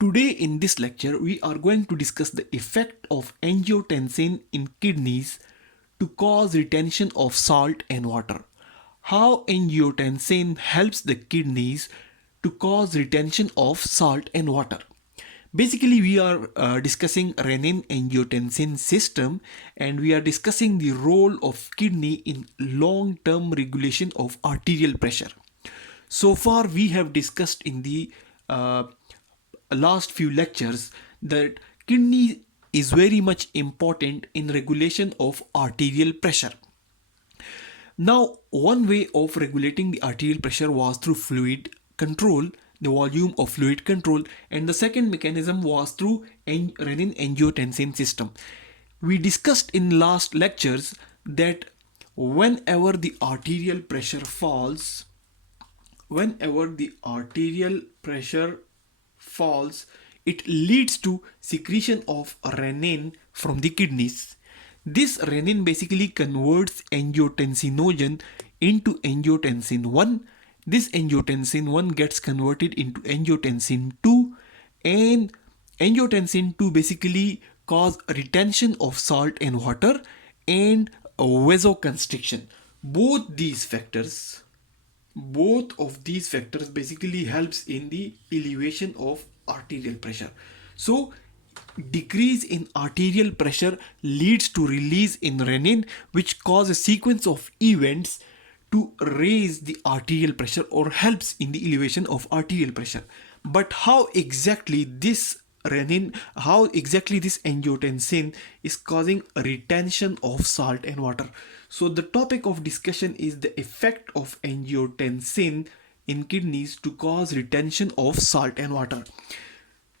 Today in this lecture we are going to discuss the effect of angiotensin in kidneys to cause retention of salt and water. How angiotensin helps the kidneys to cause retention of salt and water. Basically, we are discussing renin-angiotensin system, and we are discussing the role of kidney in long-term regulation of arterial pressure. So far, we have discussed in the last few lectures that kidney is very much important in regulation of arterial pressure. Now, one way of regulating the arterial pressure was through fluid control, the volume of fluid control, and the second mechanism was through renin-angiotensin system. We discussed in last lectures that whenever the arterial pressure falls, it leads to secretion of renin from the kidneys. This renin basically converts angiotensinogen into angiotensin 1. This angiotensin 1 gets converted into angiotensin 2, and angiotensin 2 basically cause retention of salt and water and vasoconstriction. Both of these factors basically helps in the elevation of arterial pressure. So decrease in arterial pressure leads to release in renin, which cause a sequence of events to raise the arterial pressure or helps in the elevation of arterial pressure. But how exactly this angiotensin is causing a retention of salt and water? So the topic of discussion is the effect of angiotensin in kidneys to cause retention of salt and water.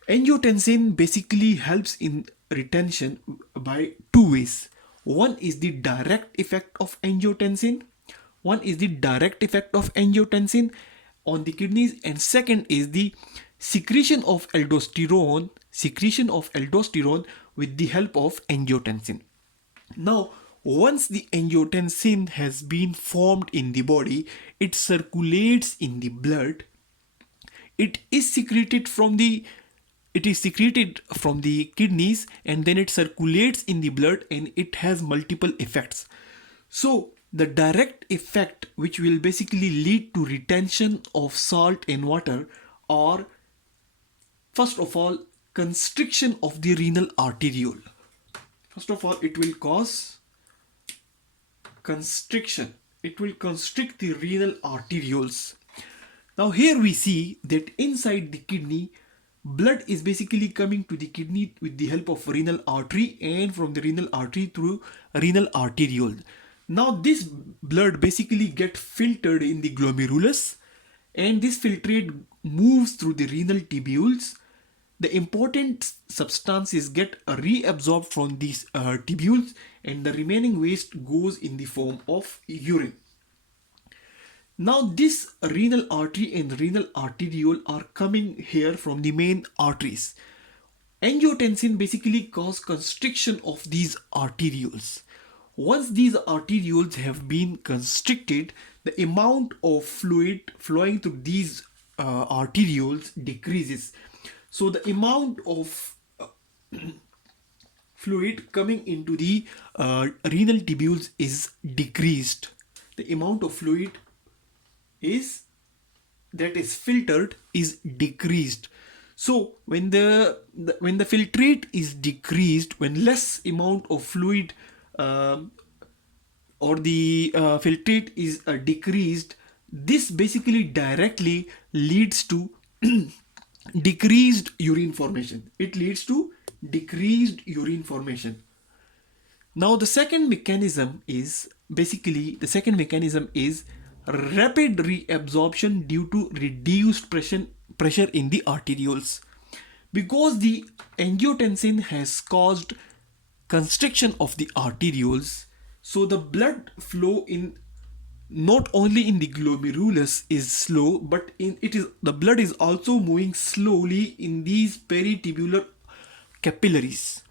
Angiotensin basically helps in retention by two ways. One is the direct effect of angiotensin. On the kidneys, and second is the secretion of aldosterone with the help of angiotensin. Now, once the angiotensin has been formed in the body, it circulates in the blood. It is secreted from the kidneys, and then it circulates in the blood, and it has multiple effects. So the direct effect, which will basically lead to retention of salt and water, are first of all constriction of the renal arteriole. First of all, it will cause constriction. It will constrict the renal arterioles. Now here we see that inside the kidney, blood is basically coming to the kidney with the help of renal artery, and from the renal artery through renal arteriole. Now this blood basically gets filtered in the glomerulus, and this filtrate moves through the renal tubules. The important substances get reabsorbed from these tubules, and the remaining waste goes in the form of urine. Now this renal artery and renal arteriole are coming here from the main arteries. Angiotensin basically causes constriction of these arterioles. Once these arterioles have been constricted, the amount of fluid flowing through these arterioles decreases. So the amount of fluid coming into the renal tubules is decreased. The amount of fluid that is filtered is decreased. So when the filtrate is decreased, when less amount of fluid or the filtrate is decreased, this basically directly leads to decreased urine formation. Now the second mechanism is rapid reabsorption due to reduced pressure in the arterioles. Because the angiotensin has caused constriction of the arterioles, so the blood flow in not only in the glomerulus is slow, but the blood is also moving slowly in these peritubular capillaries.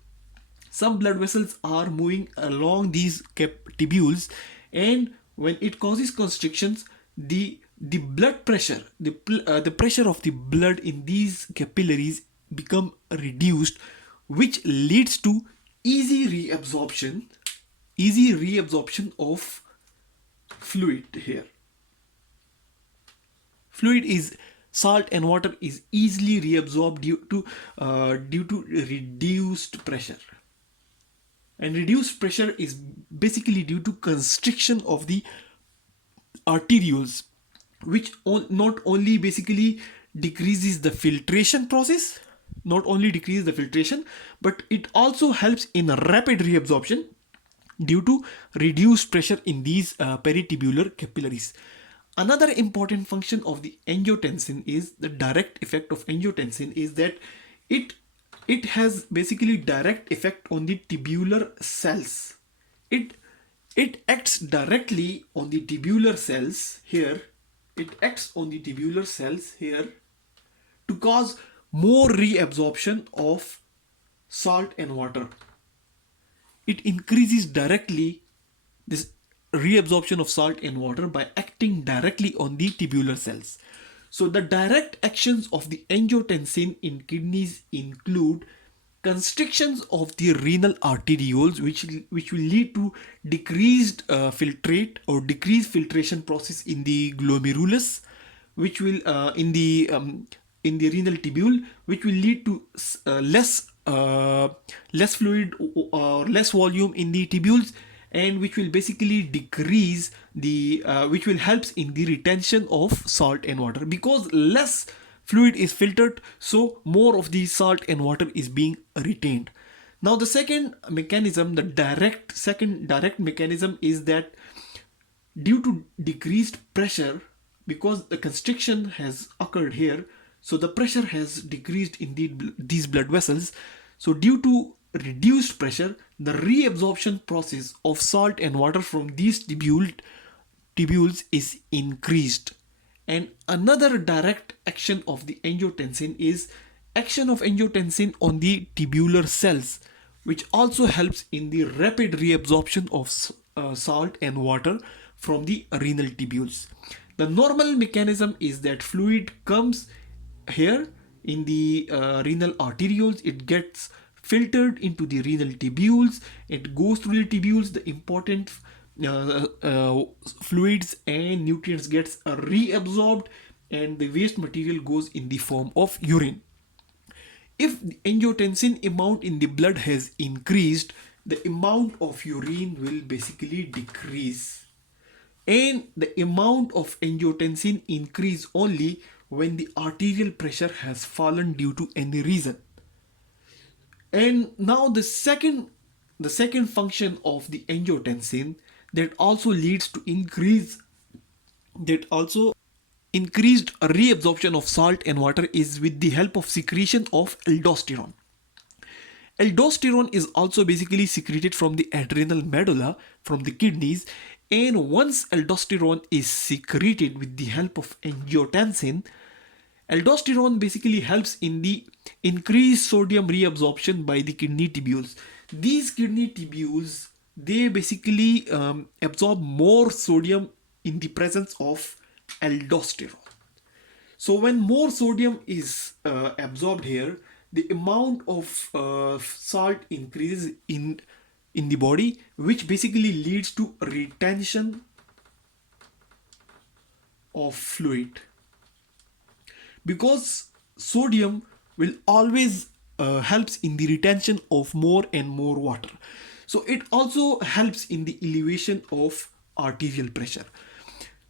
Some blood vessels are moving along these tubules, and when it causes constrictions, the blood pressure, the pressure of the blood in these capillaries become reduced, which leads to easy reabsorption of fluid here. Fluid is salt and water is easily reabsorbed due to reduced pressure. And reduced pressure is basically due to constriction of the arterioles, which not only basically decreases the filtration process, not only decreases the filtration, but it also helps in rapid reabsorption due to reduced pressure in these peritubular capillaries. Another important function of the angiotensin is the direct effect of angiotensin is that it has basically direct effect on the tubular cells. It acts directly on the tubular cells here. It acts on the tubular cells here to cause more reabsorption of salt and water. It increases directly this reabsorption of salt and water by acting directly on the tubular cells. So the direct actions of the angiotensin in kidneys include constrictions of the renal arterioles, which will lead to decreased filtrate or decreased filtration process in the glomerulus, which will in the renal tubule, which will lead to less fluid or less volume in the tubules, and which will basically decrease the which will helps in the retention of salt and water, because less fluid is filtered, so more of the salt and water is being retained. Now the second mechanism, second direct mechanism is that due to decreased pressure, because the constriction has occurred here, so the pressure has decreased in these blood vessels. So due to reduced pressure, the reabsorption process of salt and water from these tubules is increased. And another direct action of the angiotensin is action of angiotensin on the tubular cells, which also helps in the rapid reabsorption of salt and water from the renal tubules. The normal mechanism is that fluid comes here in the renal arterioles, it gets filtered into the renal tubules, it goes through the tubules, the important fluids and nutrients gets reabsorbed, and the waste material goes in the form of urine. If the angiotensin amount in the blood has increased, the amount of urine will basically decrease, and the amount of angiotensin increase only when the arterial pressure has fallen due to any reason. And now the second function of the angiotensin that also leads to increased reabsorption of salt and water is with the help of secretion of aldosterone. Aldosterone is also basically secreted from the adrenal medulla, from the kidneys, and once aldosterone is secreted with the help of angiotensin, aldosterone basically helps in the increased sodium reabsorption by the kidney tubules. These kidney tubules, they basically absorb more sodium in the presence of aldosterone. So when more sodium is absorbed here, the amount of salt increases in the body, which basically leads to retention of fluid, because sodium will always helps in the retention of more and more water. So it also helps in the elevation of arterial pressure.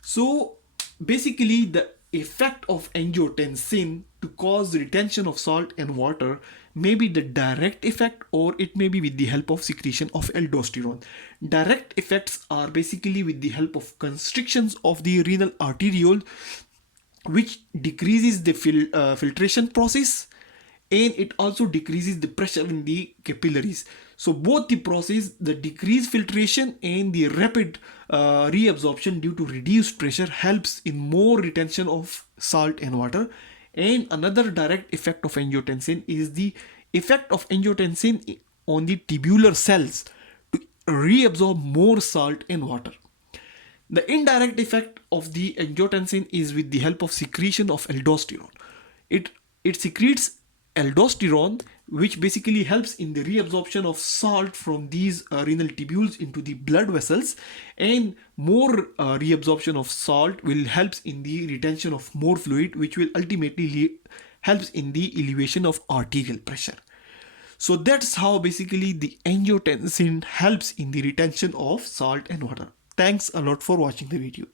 So basically the effect of angiotensin to cause retention of salt and water may be the direct effect, or it may be with the help of secretion of aldosterone. Direct effects are basically with the help of constrictions of the renal arteriole, which decreases the filtration process, and it also decreases the pressure in the capillaries. So both the process, the decreased filtration and the rapid reabsorption due to reduced pressure, helps in more retention of salt and water. And another direct effect of angiotensin is the effect of angiotensin on the tubular cells to reabsorb more salt and water. The indirect effect of the angiotensin is with the help of secretion of aldosterone. It secretes aldosterone, which basically helps in the reabsorption of salt from these renal tubules into the blood vessels, and more reabsorption of salt will helps in the retention of more fluid, which will ultimately helps in the elevation of arterial pressure. So that's how basically the angiotensin helps in the retention of salt and water. Thanks a lot for watching the video.